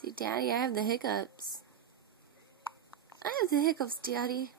See, Daddy, I have the hiccups. I have the hiccups, Daddy.